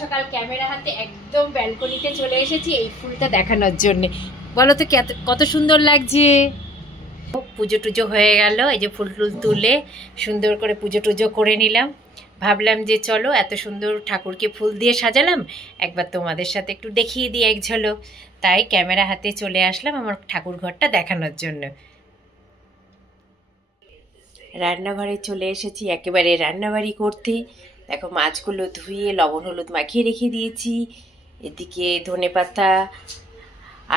সকাল ক্যামেরা হাতে একদম ব্যালকনিতে চলে এসেছি এই ফুলটা দেখানোর জন্য। বলো তো কত সুন্দর লাগছে। পুজো টুজো হয়ে গেল, এই যে ফুল টুল তুলে সুন্দর করে পুজো টুজো করে নিলাম। ভাবলাম যে চলো এত সুন্দর ঠাকুরকে ফুল দিয়ে সাজালাম, একবার তোমাদের সাথে একটু দেখিয়ে দিই এক ঝলক। তাই ক্যামেরা হাতে চলে আসলাম আমার ঠাকুর ঘরটা দেখানোর জন্য। রান্নাঘরে চলে এসেছি একেবারে রান্নাবাড়ি করতে। দেখো মাছগুলো ধুয়ে লবণ হলুদ মাখিয়ে রেখে দিয়েছি, এদিকে ধনেপাতা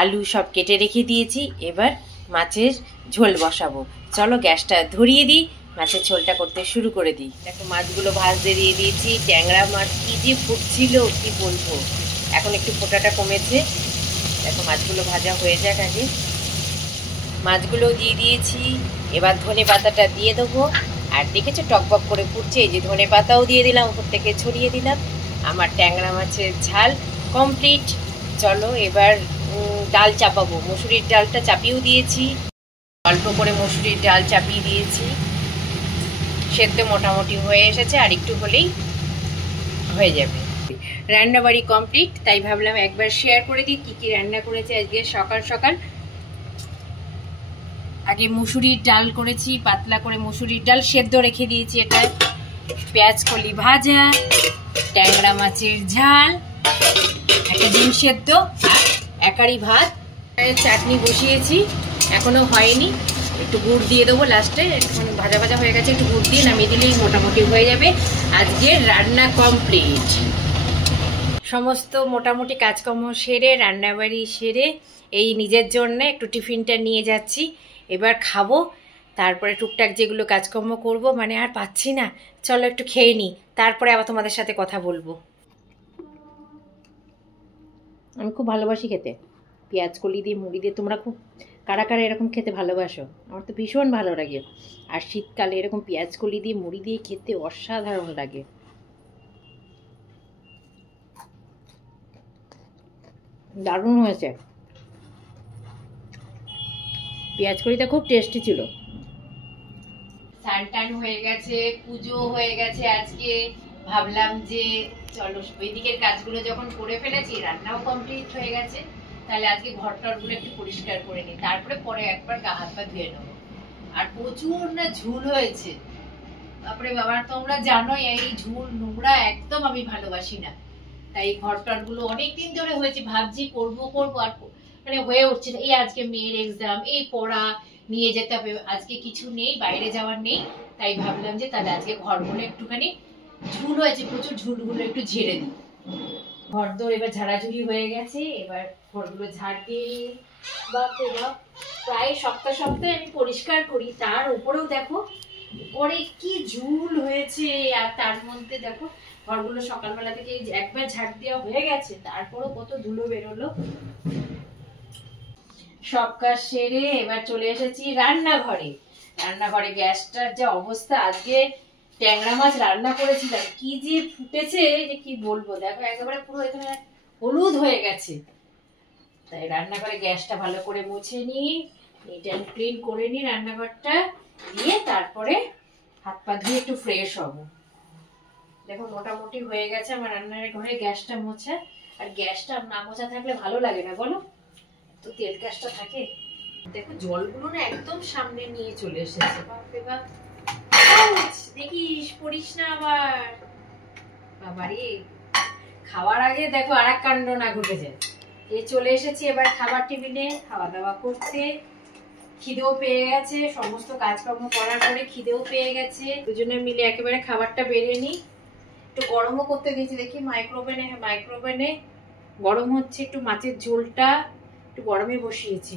আলু সব কেটে রেখে দিয়েছি। এবার মাছের ঝোল বসাবো, চলো গ্যাসটা ধরিয়ে দিই, মাছের ঝোলটা করতে শুরু করে দিই। দেখো মাছগুলো ভাজতে দিয়ে দিয়েছি, ট্যাংরা মাছ কি যে ফুটছিল কি বলবো, এখন একটু ফোটাটা কমেছে। দেখো মাছগুলো ভাজা হয়ে যাক আগে, মাছগুলো দিয়ে দিয়েছি। এবার ধনে পাতাটা দিয়ে দেবো, আর দেখেছো টকবক করে ফুটছে, এই যে ধনে পাতাও দিয়ে দিলাম, উপর থেকে ছড়িয়ে দিলাম। আমার ট্যাংরা মাছের ঝাল কমপ্লিট। চলো এবার ডাল চাপাবো, মসুরির ডালটা চাপিয়েও দিয়েছি, অল্প করে মসুরির ডাল চাপিয়ে দিয়েছি। সেদ্ধ মোটামুটি হয়ে এসেছে, আর একটু হলেই হয়ে যাবে। রান্নাবাড়ি কমপ্লিট, তাই ভাবলাম একবার শেয়ার করে দিই কী কী রান্না করেছি আজকে সকাল সকাল। আগে মুসুরির ডাল করেছি, পাতলা করে মুসুরির ডাল সেদ্ধ রেখে দিয়েছি, এটা পেঁয়াজ কলি ভাজা, ট্যাংরা মাছের ঝাল, একটা ডিম সেদ্ধ আর একারি ভাত। চাটনি বসিয়েছি, এখনো হয়নি, একটু গুড় দিয়ে দেবো লাস্টে, একটুখানি ভাজা ভাজা হয়ে গেছে, একটু গুড় দিয়ে নামিয়ে দিলেই মোটামুটি হয়ে যাবে। আজকে রান্না কমপ্লিট, সমস্ত মোটামুটি কাজকর্ম সেরে রান্নাবাড়ি সেরে এই নিজের জন্য একটু টিফিনটা নিয়ে যাচ্ছি। এবার খাবো, তারপরে টুকটাক যেগুলো কাজকর্ম করব, মানে আর পাচ্ছি না, চলো একটু খেয়ে নিই, তারপরে আবার তোমাদের সাথে কথা বলবো। আমি খুব ভালোবাসি খেতে পেঁয়াজ কলি দিয়ে মুড়ি দিয়ে। তোমরা খুব কারা কারা এরকম খেতে ভালোবাসো? আমার তো ভীষণ ভালো লাগে, আর শীতকালে এরকম পেঁয়াজ কলি দিয়ে মুড়ি দিয়ে খেতে অসাধারণ লাগে। দারুণ হয়েছে, পেঁয়াজ কলিটা খুব টেস্টি ছিল। স্নান টান হয়ে গেছে, পুজো হয়ে গেছে আজকে। ভাবলাম যে চলো ওইদিকের কাজগুলো যখন করে ফেলেছি, রান্নাও কমপ্লিট হয়ে গেছে, তাহলে আজকে ঘর টরগুলো একটু পরিষ্কার করে নিই, তারপরে পরে একবার গা হাত পা ধুয়ে নেবো। আর প্রচুর না ঝুল হয়েছে, তারপরে বাবা তোমরা জানো এই ঝুল নোংরা একদম আমি ভালোবাসি না, তাই ঘর টরগুলো অনেকদিন ধরে হয়েছে, ভাবছি করবো করবো, আর মানে হয়ে উঠছে না। এই আজকে মেয়ের এক্সাম, এই পড়া নিয়ে যেতে হবে, আজকে কিছু নেই, বাইরে যাওয়ার নেই, তাই ভাবলাম যে তাহলে আজকে ঘরগুলো একটুখানি ঝুল হয়েছে প্রচুর, ঝুলগুলো একটু ঝেড়ে দিই। ঘর দোর এবার ঝাড়াঝুড়ি হয়ে গেছে, এবার ঘরগুলো ঝাড় দিয়ে বাপরে বাপ প্রায় সপ্তাহে সপ্তাহে আমি পরিষ্কার করি, তার উপরেও দেখো পরে কি ঝুল হয়েছে। আর তার মধ্যে দেখো ঘরগুলো সকালবেলা থেকে একবার ঝাড় দেওয়া হয়ে গেছে, তারপরও কত ধুলো বেরোলো। সব কাজ সেরে এবার চলে এসেছি রান্নাঘরে। রান্নাঘরে গ্যাসটার যে অবস্থা, আজকে ট্যাংরা মাছ রান্না করেছিলাম, কি যে ফুটেছে যে কি বলবো। দেখো একেবারে পুরো এখানে হলুদ হয়ে গেছে, তাই রান্নাঘরে গ্যাসটা ভালো করে মুছে নিই, নিট অ্যান্ড ক্লিন করে নিই রান্নাঘরটা, দিয়ে তারপরে হাত পা ধুয়ে একটু ফ্রেশ হব। দেখো মোটামুটি হয়ে গেছে আমার রান্নার ঘরে গ্যাসটা মোছা। আর গ্যাসটা না মোছা থাকলে ভালো লাগে না বলো, তো তেল গ্যাসটা থাকে। দেখো জলগুলো না একদম সামনে নিয়ে চলে এসেছে, বাপরে বাপ, দেখিস পড়িস না আবার। বাবারে খাওয়ার আগে দেখো আর এক কাণ্ড না ঘটে যায়। এই চলে এসেছি এবার খাবার টেবিলে খাওয়া দাওয়া করতে, খিদেও পেয়ে গেছে, সমস্ত কাজকর্ম করার পরে খিদেও পেয়ে গেছে, দুজনে মিলে একেবারে খাবারটা বেড়ে নিই। একটু গরমও করতে দিয়েছি, দেখি মাইক্রোওভেনে গরম হচ্ছে, একটু মাছের ঝোলটা একটু গরমে বসিয়েছি।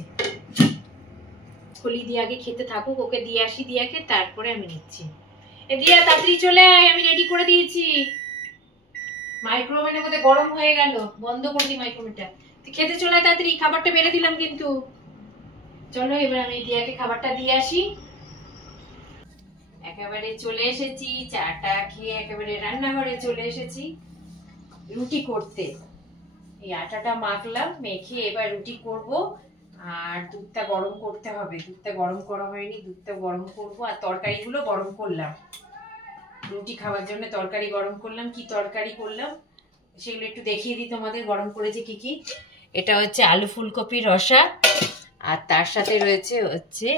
কলি দিয়ে আগে খেতে থাকুক, ওকে দিয়ে আসি দিয়াকে, তারপরে আমি নিচ্ছি। দিয়া তাড়াতাড়ি চলে আয়, আমি রেডি করে দিয়েছি। মাইক্রোওভেনের মধ্যে গরম হয়ে গেল, বন্ধ করে দিই মাইক্রোওভেনটা। তুই খেতে চলে আয় তাড়াতাড়ি, খাবারটা বেড়ে দিলাম কিন্তু। চলো এবার আমি দিয়াকে খাবারটা দিয়ে আসি। একেবারে চলে এসেছি, চাটা খেয়ে একেবারে রান্নাঘরে চলে এসেছি রুটি করতে। এই আটাটা মাখলাম, মেখে এবার রুটি করব। আর দুধটা গরম করতে হবে, দুধটা গরম করা হয়নি, দুধটা গরম করব। আর তরকারিগুলো গরম করলাম, রুটি খাওয়ার জন্য তরকারি গরম করলাম। কি তরকারি করলাম সেগুলো একটু দেখিয়ে দিই তোমাদের গরম করেছি কি কি। এটা হচ্ছে আলু ফুলকপির রসা, আর তার সাথে রয়েছে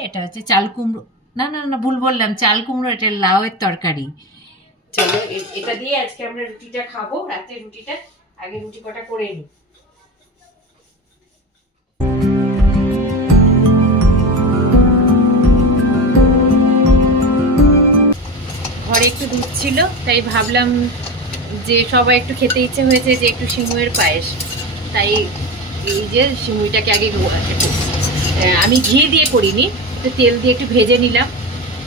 এটা হচ্ছে চাল কুমড়ো, না না না ভুল বললাম, চাল কুমড়ো, এটা লাউয়ের তরকারি। চলো এটা দিয়ে আজকে আমরা রুটিটা খাবো, রাতে রুটিটা। আগে রুটি কটা করে নিই। ঘরে একটু দুধ ছিল, তাই ভাবলাম যে সবাই একটু খেতে ইচ্ছে হয়েছে যে একটু সিমুইয়ের পায়েস, তাই এই যে সিমুইটাকে আগে আমি ঘি দিয়ে করিনি, একটু তেল দিয়ে একটু ভেজে নিলাম,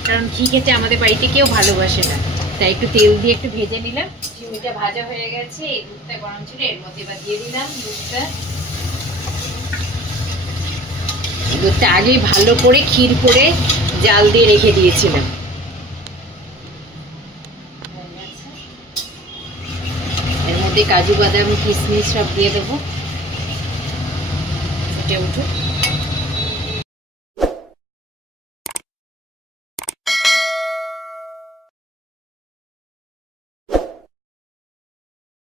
কারণ ঘি খেতে আমাদের বাড়িতে কেউ ভালোবাসে না, তাই একটু তেল দিয়ে একটু ভেজে নিলাম। সিমুইটা ভাজা হয়ে গেছে, এই দুধটা গরম ছিল, এর মধ্যে এবার দিয়ে দিলাম দুধটা। দুধটা আগে ভালো করে ক্ষীর করে জাল দিয়ে রেখে দিয়েছিলাম। এর মধ্যে কাজু বাদাম কিশমিশ সব দিয়ে দেবো, ফুটে উঠুক।